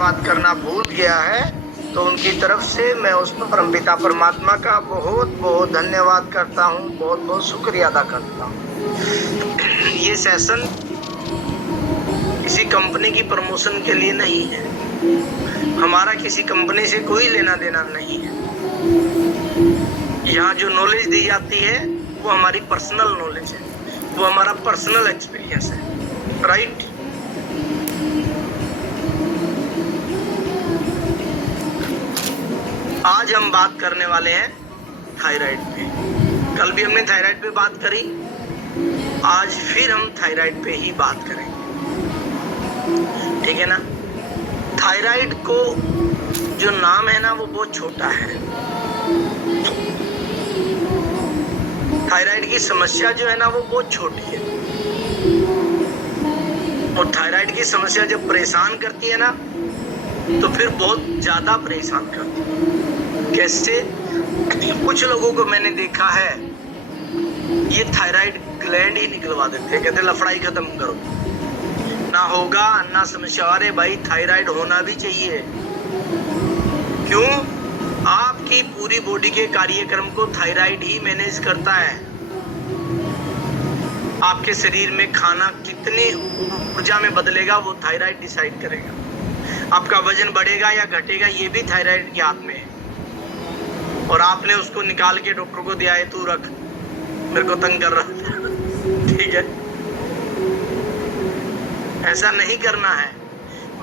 धन्यवाद करना भूल गया है तो उनकी तरफ से मैं उस परमपिता परमात्मा का बहुत बहुत धन्यवाद करता हूँ, बहुत बहुत शुक्रिया अदा करता हूँ। ये सेशन किसी कंपनी की प्रमोशन के लिए नहीं है, हमारा किसी कंपनी से कोई लेना देना नहीं है। यहाँ जो नॉलेज दी जाती है वो हमारी पर्सनल नॉलेज है, वो हमारा पर्सनल एक्सपीरियंस है, राइट। आज हम बात करने वाले हैं थायराइड पे। कल भी हमने थायराइड पे बात करी, आज फिर हम थायराइड पे ही बात करेंगे, ठीक है ना। थायराइड को जो नाम है ना वो बहुत छोटा है। थायराइड की समस्या जो है ना वो बहुत छोटी है, और थायराइड की समस्या जब परेशान करती है ना तो फिर बहुत ज्यादा परेशान करती है। कैसे? कुछ लोगों को मैंने देखा है ये थायराइड ग्लैंड ही निकलवा देते हैं, कहते लफड़ाई खत्म करो, ना होगा ना समस्या। अरे भाई थायराइड होना भी चाहिए, क्यों? आपकी पूरी बॉडी के कार्यक्रम को थायराइड ही मैनेज करता है। आपके शरीर में खाना कितनी ऊर्जा में बदलेगा वो थायराइड डिसाइड करेगा। आपका वजन बढ़ेगा या घटेगा ये भी थायराइड के हाथ में है, और आपने उसको निकाल के डॉक्टर को दिया है, तू रख, मेरे को तंग कर रहा था, ठीक है। ऐसा नहीं करना है।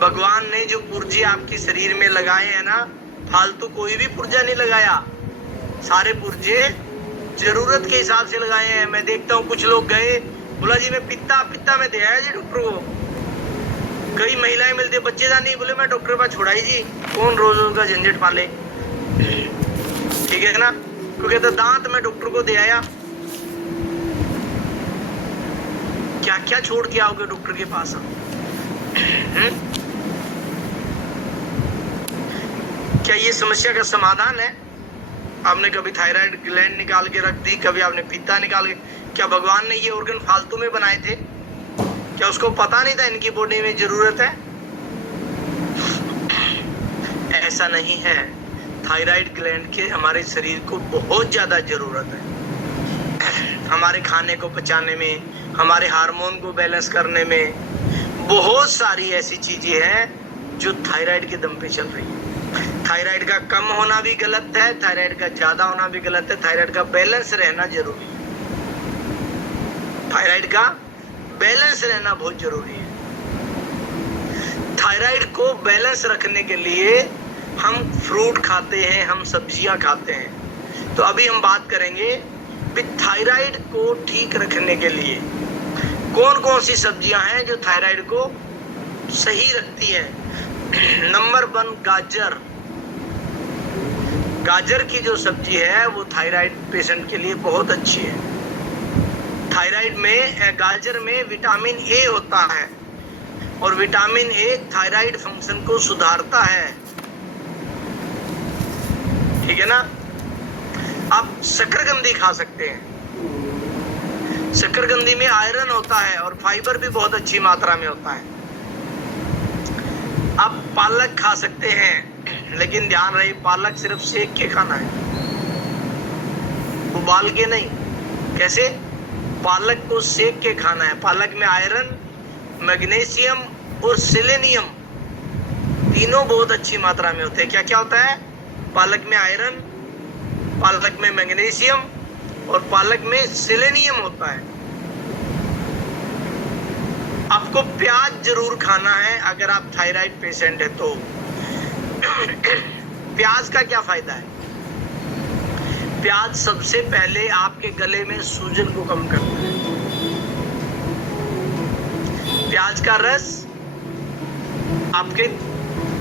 भगवान ने जो पुर्जे आपके शरीर में लगाए हैं ना, फालतू कोई भी पुर्जा नहीं लगाया, सारे पुर्जे जरूरत के हिसाब से लगाए हैं। मैं देखता हूँ कुछ लोग गए, बोला जी मैं पित्ता में दे आया जी डॉक्टर को। कई महिलाएं मिलती, बच्चेदानी नहीं, बोले मैं डॉक्टर के पास छोड़ाई जी, कौन रोज उनका झंझट पाले, ठीक है ना। क्योंकि तो दांत मैं डॉक्टर को दे आया। क्या क्या छोड़ के आओगे डॉक्टर के पास हम? क्या ये समस्या का समाधान है? आपने कभी थायराइड ग्लैंड निकाल के रख दी, कभी आपने पित्ता निकाल के, क्या भगवान ने ये ऑर्गन फालतू में बनाए थे? क्या उसको पता नहीं था इनकी बॉडी में जरूरत है? ऐसा नहीं है। थायराइड ग्लैंड के हमारे शरीर को बहुत ज्यादा जरूरत है, हमारे खाने को पचाने में, हमारे हार्मोन को बैलेंस करने में। बहुत सारी ऐसी चीजें हैं जो थायराइड के दम पे चल रही है। थायराइड का कम होना भी गलत है, थायराइड का ज्यादा होना भी गलत है, थायराइड का बैलेंस रहना जरूरी है। थायराइड का बैलेंस रहना बहुत जरूरी है। थायराइड को बैलेंस रखने के लिए हम फ्रूट खाते हैं, हम सब्जियां खाते हैं। तो अभी हम बात करेंगे कि थायराइड को ठीक रखने के लिए कौन कौन सी सब्जियां हैं जो थायराइड को सही रखती हैं। नंबर 1 गाजर। गाजर की जो सब्जी है वो थायराइड पेशेंट के लिए बहुत अच्छी है। थायराइड में, गाजर में विटामिन ए होता है, और विटामिन ए थायराइड फंक्शन को सुधारता है, ठीक है ना। आप शकरकंदी खा सकते हैं, शकरकंदी में आयरन होता है और फाइबर भी बहुत अच्छी मात्रा में होता है। आप पालक खा सकते हैं, लेकिन ध्यान रहे पालक सिर्फ सेक के खाना है, उबाल के नहीं। कैसे? पालक को सेक के खाना है। पालक में आयरन, मैग्नीशियम और सेलेनियम तीनों बहुत अच्छी मात्रा में होते हैं। क्या क्या होता है? पालक में आयरन, पालक में मैग्नीशियम और पालक में सेलेनियम होता है। आपको प्याज जरूर खाना है अगर आप थायराइड पेशेंट है तो। प्याज का क्या फायदा है? प्याज सबसे पहले आपके गले में सूजन को कम करता है। प्याज का रस आपके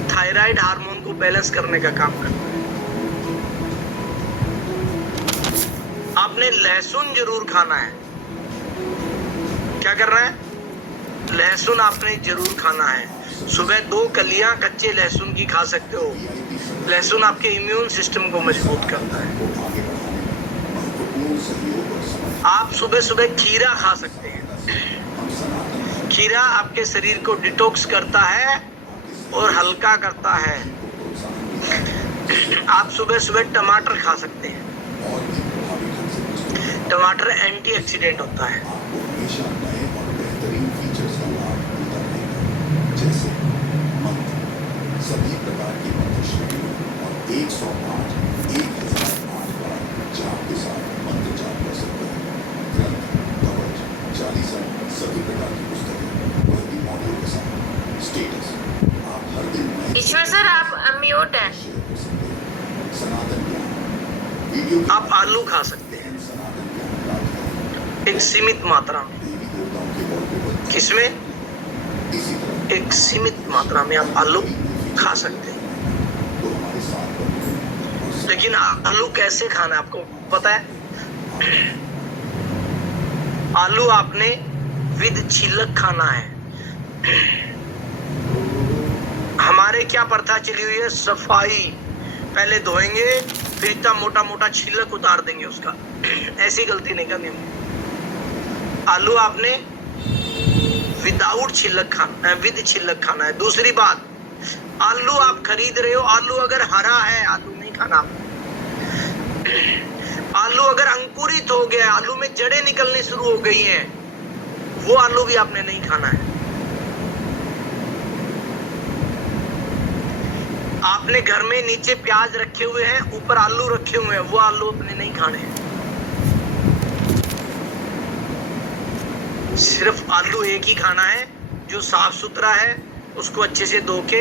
थायराइड हार्मोन को बैलेंस करने का काम करता है। आपने लहसुन जरूर खाना है। क्या करना है? लहसुन आपने जरूर खाना है। सुबह 2 कलियां कच्चे लहसुन की खा सकते हो। लहसुन आपके इम्यून सिस्टम को मजबूत करता है। आप सुबह सुबह खीरा खा सकते हैं। खीरा आपके शरीर को डिटॉक्स करता है और हल्का करता है। आप सुबह सुबह टमाटर खा सकते हैं। टमाटर एंटीऑक्सीडेंट होता है। सभी प्रकार की मंत्र श्रेणियों और 108 1008 बार जाप के साथ मंत्र जाप कर सकते हैं। ग्रंथ, कवच, चालीसा, सभी प्रकार की पुस्तकें वह भी ऑडियो के साथ। स्टेटस, आप हर दिन ईश्वर सर आप अम्यूट हैं। शेयर कर सकते हैं। सनातन ज्ञान वीडियो आप आलू खा सकते हैं सनातन ज्ञान प्राप्त करें। एक सीमित मात्रा में। देवी देवताओं के वॉलपेपर किसमें? इसी तरह एक सीमित मात्रा में आप आलू खा सकते हैं। तो हमारे साथ बनते लेकिन आलू कैसे खाना है आपको पता है? आलू आपने विद छिलक खाना है। हमारे क्या प्रथा चली हुई है? सफाई, पहले धोएंगे फिर इतना मोटा मोटा छिलक उतार देंगे उसका। ऐसी गलती नहीं करनी। आलू आपने विदाउट छिलक खाना है, विद छिलक खाना है। दूसरी बात, आलू आप खरीद रहे हो, आलू अगर हरा है आलू नहीं खाना आपको। आलू अगर अंकुरित हो गया, आलू में जड़ें निकलनी शुरू हो गई हैं, वो आलू भी आपने नहीं खाना है। आपने घर में नीचे प्याज रखे हुए हैं, ऊपर आलू रखे हुए हैं, वो आलू अपने नहीं खाने हैं। सिर्फ आलू एक ही खाना है जो साफ सुथरा है, उसको अच्छे से धो के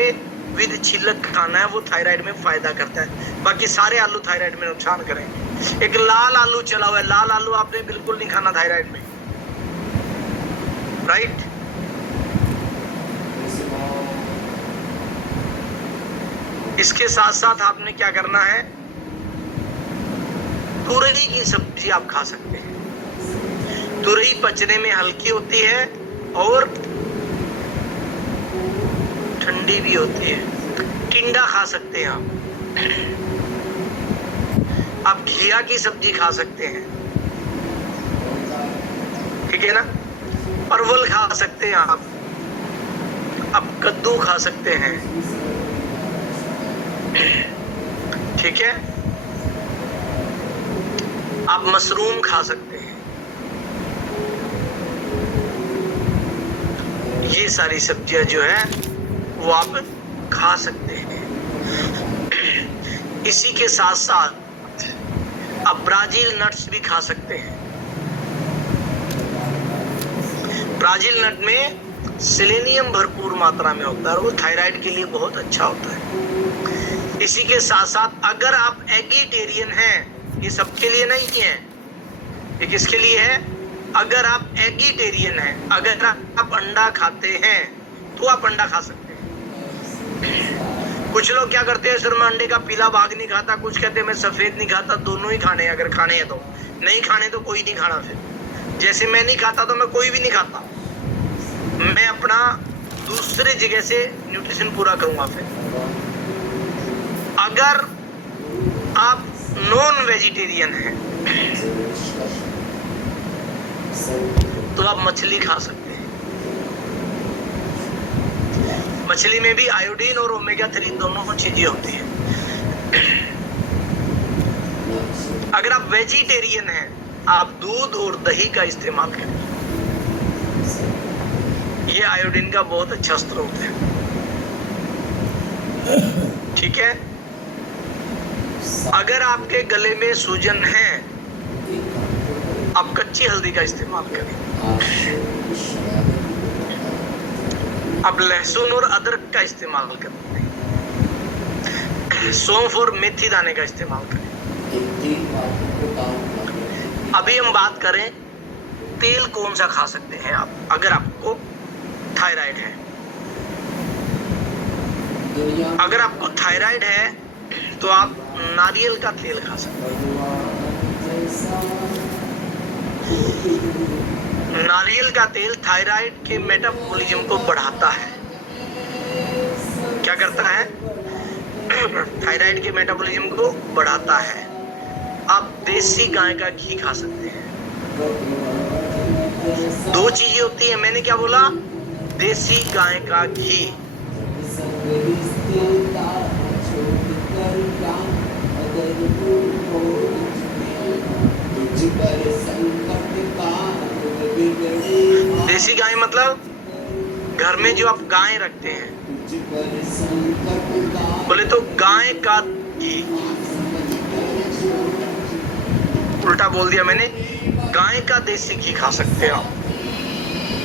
विद छिलक खाना है। वो थायराइड में फायदा करता है। बाकी सारे आलू थायराइड में नुकसान करेंगे। एक लाल आलू चला हुआ है, लाल आलू आपने बिल्कुल नहीं खाना थायराइड में, राइट? इसके साथ साथ आपने क्या करना है? तुरई की सब्जी आप खा सकते हैं। तुरई पचने में हल्की होती है और ठंडी भी होती है। टिंडा खा सकते हैं आप घिया की सब्जी खा सकते हैं, ठीक है ना? परवल खा सकते हैं आप कद्दू खा सकते हैं, ठीक है? आप मशरूम खा सकते हैं। ये सारी सब्जियां जो है वो आप खा सकते हैं। इसी के साथ साथ आप ब्राजील नट्स भी खा सकते हैं। ब्राजील नट में सेलेनियम भरपूर मात्रा में होता है और वो थायराइड के लिए बहुत अच्छा होता है। इसी के साथ साथ अगर आप एगिटेरियन हैं, ये सबके लिए नहीं है, ये किसके लिए है? अगर आप एगिटेरियन हैं, अगर आप अंडा खाते हैं तो आप अंडा खा सकते हैं। कुछ लोग क्या करते हैं, सर मैं अंडे का पीला भाग नहीं खाता, कुछ कहते हैं मैं सफेद नहीं खाता। दोनों ही खाने हैं, अगर खाने हैं तो। नहीं खाने तो कोई नहीं खाना। फिर जैसे मैं नहीं खाता तो मैं कोई भी नहीं खाता, मैं अपना दूसरे जगह से न्यूट्रिशन पूरा करूंगा। फिर अगर आप नॉन वेजिटेरियन हैं तो आप मछली खा सकते हैं। मछली में भी आयोडीन और ओमेगा 3 दोनों चीजें होती हैं। अगर आप वेजिटेरियन हैं, आप दूध और दही का इस्तेमाल करें। ये आयोडीन का बहुत अच्छा स्रोत है, ठीक है? अगर आपके गले में सूजन है, आप कच्ची हल्दी का इस्तेमाल करें। आप लहसुन और अदरक का इस्तेमाल करें। सौंफ और मेथी दाने का इस्तेमाल करें। अभी हम बात करें तेल कौन सा खा सकते हैं आप अगर आपको थायराइड है। अगर आपको थायराइड है तो आप नारियल का तेल खा सकते हैं। नारियल का तेल थायराइड के मेटाबॉलिज्म को बढ़ाता है। क्या करता है? थायराइड के मेटाबॉलिज्म को बढ़ाता है। आप देसी गाय का घी खा सकते हैं। दो चीजें होती है, मैंने क्या बोला? देसी गाय का घी सब रिश्तेदार छोड़कर जान, अगर तू छोड़ चुके, तुझ पर संकट का बिगड़े। देसी गाय मतलब घर में जो आप गाय रखते हैं, तुझ पर संकट का बोले तो गाय का घी, उल्टा बोल दिया मैंने, गाय का देसी घी खा सकते हैं आप।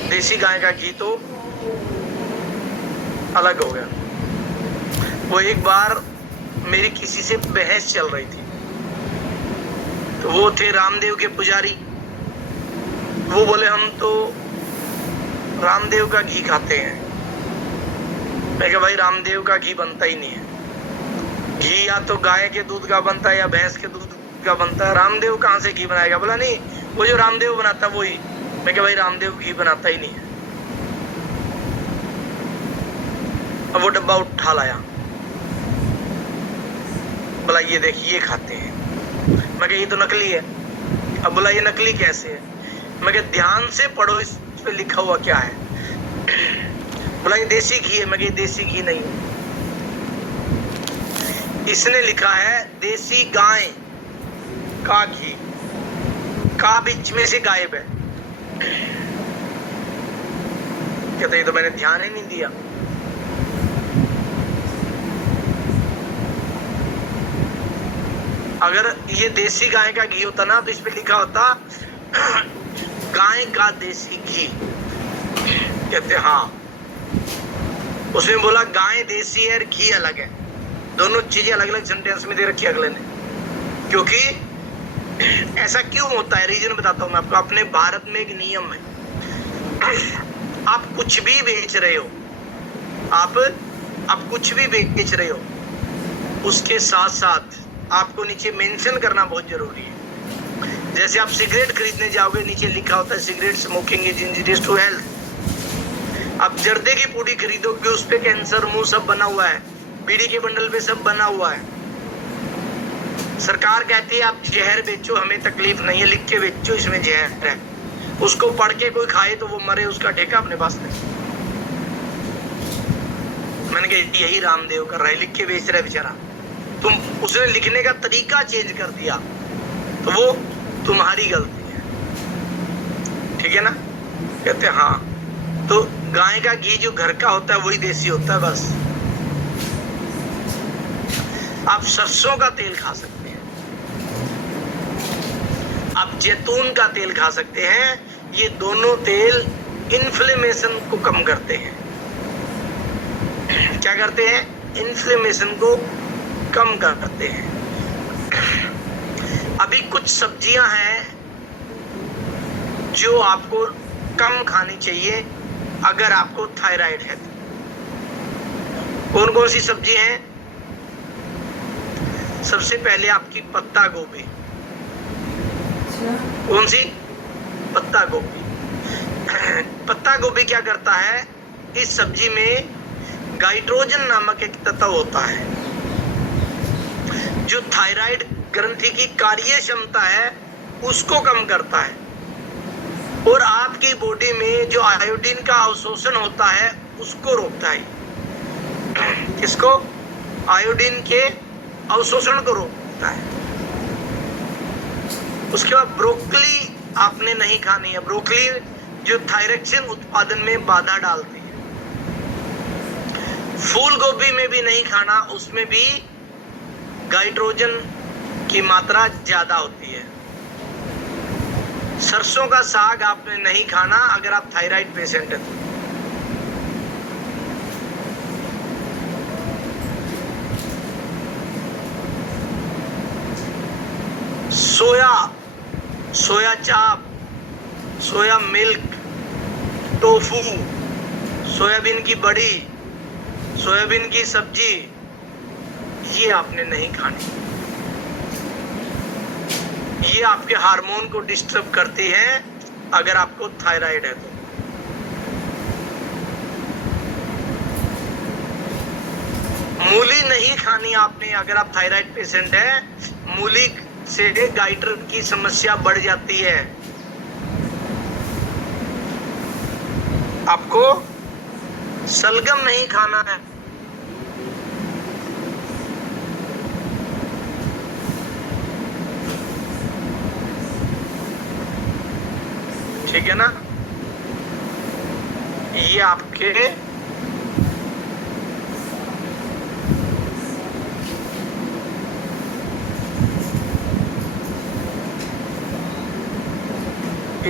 देसी गाय का घी तो अलग हो गया। वो एक बार मेरी किसी से बहस चल रही थी, तो वो थे रामदेव के पुजारी। वो बोले हम तो रामदेव का घी खाते हैं। मैं कहा भाई रामदेव का घी बनता ही नहीं है, घी या तो गाय के दूध का बनता है या भैंस के दूध का बनता है, रामदेव कहाँ से घी बनाएगा? बोला नहीं, वो जो रामदेव बनाता है वही। मैं कहा भाई रामदेव घी बनाता ही नहीं है। अब वो डब्बा उठा लाया, बोला ये देखिए ये खाते हैं। मैं कहा ये तो नकली है। अब बोला ये नकली कैसे है? मैं कहा ध्यान से पढ़ो, इस पे लिखा हुआ क्या है। बोला ये देसी घी है। मैं कहा देसी घी नहीं है, इसने लिखा है देसी गाय का घी, का बीच में से गायब है। कहते ये तो मैंने ध्यान ही नहीं दिया। अगर ये देसी गाय का घी होता ना तो इस पे लिखा होता गाय का देसी घी। कहते हाँ, उसमें बोला गाय देसी है और घी अलग है, दोनों चीजें अलग अलग सेंटेंस में दे रखी है अगले ने। क्योंकि ऐसा क्यों होता है, रीजन बताता हूं मैं आपको। अपने भारत में एक नियम है, आप कुछ भी बेच रहे हो, आप कुछ भी बेच रहे हो, उसके साथ साथ आपको नीचे मेंशन करना बहुत जरूरी है। जैसे आप सिगरेट खरीदने जाओगे, नीचे लिखा होता है cigarette smoking is injurious to health. आप जर्दे की पूड़ी खरीदोगे, उस पे कैंसर मुंह सब बना हुआ है, बीड़ी के बंडल पे सब बना हुआ है। सरकार कहती है आप जहर बेचो, हमें तकलीफ नहीं है, लिख के बेचो इसमें जहर है। उसको पढ़ के कोई खाए तो वो मरे, उसका ठेका अपने पास नहीं। मैंने कहा यही रामदेव कर रहा है, लिख के बेच रहा है बेचारा। तुम उसने लिखने का तरीका चेंज कर दिया तो वो तुम्हारी गलती है, ठीक है ना? कहते हाँ, तो गाय का घी जो घर का होता है वही देसी होता है बस। आप सरसों का तेल खा सकते हैं, आप जैतून का तेल खा सकते हैं। ये दोनों तेल इन्फ्लेमेशन को कम करते हैं। क्या करते हैं? इन्फ्लेमेशन को कम करते हैं। अभी कुछ सब्जियां हैं जो आपको कम खानी चाहिए अगर आपको थायराइड है। कौन कौन सी सब्जी हैं? सबसे पहले आपकी पत्ता गोभी। कौन सी? पत्ता गोभी। पत्ता गोभी क्या करता है? इस सब्जी में गाइट्रोजन नामक एक तत्व होता है जो थायराइड ग्रंथि की कार्य क्षमता है उसको कम करता है, और आपकी बॉडी में जो आयोडीन का अवशोषण होता है उसको रोकता है। किसको? आयोडीन के अवशोषण को रोकता है। उसके बाद ब्रोकली आपने नहीं खानी है। ब्रोकली जो थायरॉक्सिन उत्पादन में बाधा डालती है। फूल गोभी में भी नहीं खाना, उसमें भी गाइट्रोजन की मात्रा ज्यादा होती है। सरसों का साग आपने नहीं खाना अगर आप थायराइड पेशेंट हैं। सोया चाप, सोया मिल्क, टोफू, सोयाबीन की बड़ी, सोयाबीन की सब्जी, ये आपने नहीं खानी। ये आपके हार्मोन को डिस्टर्ब करती है अगर आपको थायराइड है तो। मूली नहीं खानी आपने अगर आप थायराइड पेशेंट है। मूली से गाइटर की समस्या बढ़ जाती है। आपको सलगम नहीं खाना है ठीक है ना। ये आपके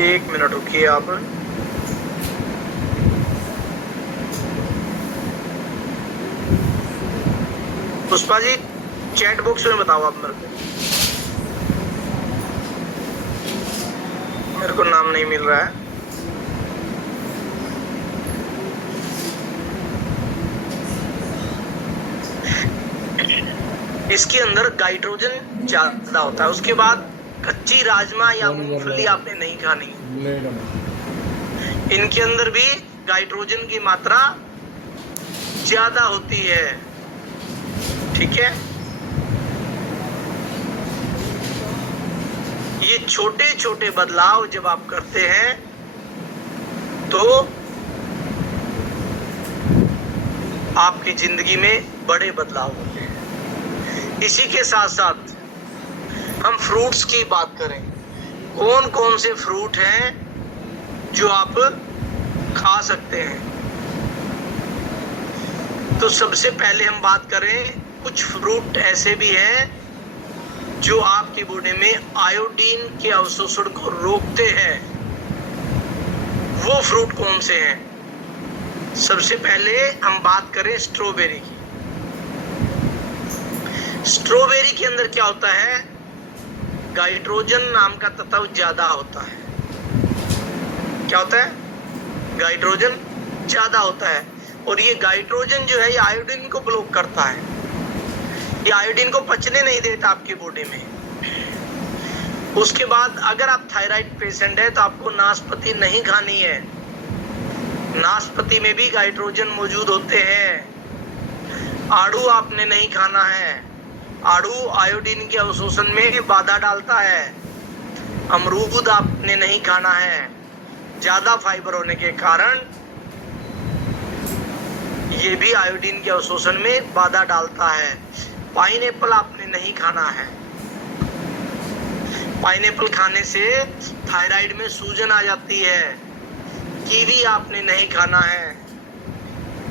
एक मिनट रुकिए आप। पुष्पा जी चैट बॉक्स में बताओ आप मेरे को नाम नहीं मिल रहा है। इसके अंदर गाइट्रोजन ज्यादा होता है। उसके बाद कच्ची राजमा या मूंगफली आपने नहीं खानी। इनके अंदर भी गाइट्रोजन की मात्रा ज्यादा होती है, ठीक है। ये छोटे छोटे बदलाव जब आप करते हैं तो आपकी जिंदगी में बड़े बदलाव होते हैं। इसी के साथ साथ हम फ्रूट्स की बात करें। कौन कौन से फ्रूट हैं जो आप खा सकते हैं? तो सबसे पहले हम बात करें, कुछ फ्रूट ऐसे भी हैं जो आपकी बॉडी में आयोडीन के अवशोषण को रोकते हैं। वो फ्रूट कौन से हैं? सबसे पहले हम बात करें स्ट्रॉबेरी की। स्ट्रॉबेरी के अंदर क्या होता है? गाइट्रोजन नाम का तत्व ज्यादा होता है। क्या होता है? गाइट्रोजन ज्यादा होता है। और ये गाइट्रोजन जो है ये आयोडीन को ब्लॉक करता है। ये आयोडीन को पचने नहीं देता आपकी बॉडी में। उसके बाद अगर आप थायराइड पेशेंट है तो आपको नाशपाती नहीं खानी है। नाशपाती में भी गाइट्रोजन मौजूद होते हैं। आड़ू आपने नहीं खाना है। आड़ू आयोडीन के अवशोषण में बाधा डालता है। अमरूद आपने नहीं खाना है, ज्यादा फाइबर होने के कारण ये भी आयोडीन के अवशोषण में बाधा डालता है। पाइनएप्पल आपने नहीं खाना है। पाइनएप्पल खाने से थायराइड में सूजन आ जाती है। कीवी आपने नहीं खाना है।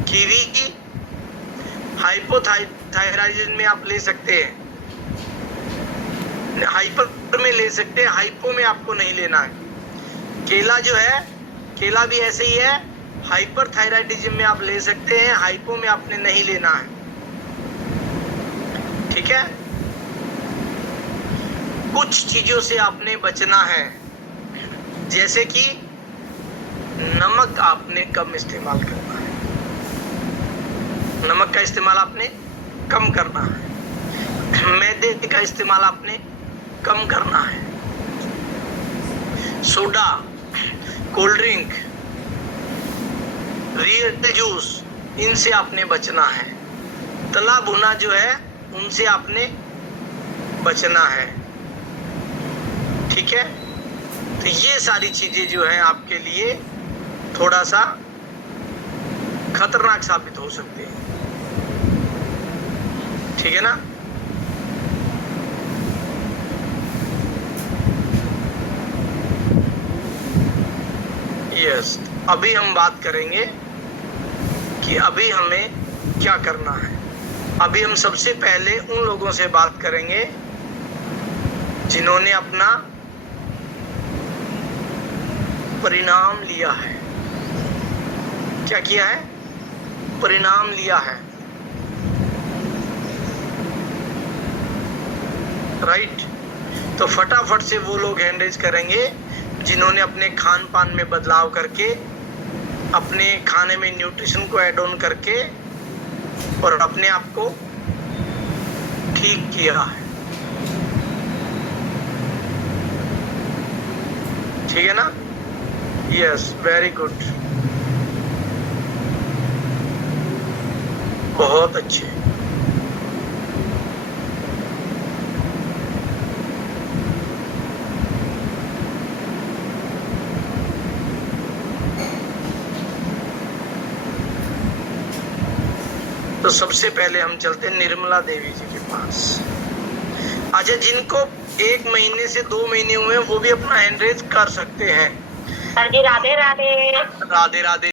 कीवी की हाइपोथायराइडिज्म में आप ले सकते हैं, हाइपर में ले सकते हैं, हाइपो में आपको नहीं लेना है। केला जो है, केला भी ऐसे ही है, हाइपर थायराइडिज्म में आप ले सकते हैं, हाइपो में आपने नहीं लेना है, ठीक है। कुछ चीजों से आपने बचना है, जैसे कि नमक आपने कम इस्तेमाल करना है। नमक का इस्तेमाल आपने कम करना है। मैदे का इस्तेमाल आपने कम करना है। Soda, cold drink, real juice, इनसे आपने बचना है। तला भुना जो है उनसे आपने बचना है, ठीक है। तो ये सारी चीजें जो है आपके लिए थोड़ा सा खतरनाक साबित हो सकती है, ठीक है ना। यस, अभी हम बात करेंगे कि अभी हमें क्या करना है। अभी हम सबसे पहले उन लोगों से बात करेंगे जिन्होंने अपना परिणाम लिया है। क्या किया है? परिणाम लिया है, राइट। तो फटाफट से वो लोग हैंड रेज करेंगे जिन्होंने अपने खान पान में बदलाव करके, अपने खाने में न्यूट्रिशन को ऐड ऑन करके और अपने आप को ठीक किया है, ठीक है ना। यस, वेरी गुड, बहुत अच्छे। तो सबसे पहले हम चलते हैं निर्मला देवी जी के पास। अच्छा, जिनको 1 महीने से 2 महीने हुए हैं वो भी अपना हैंड रेज कर सकते हैं। हाँ जी, राधे राधे। राधे राधे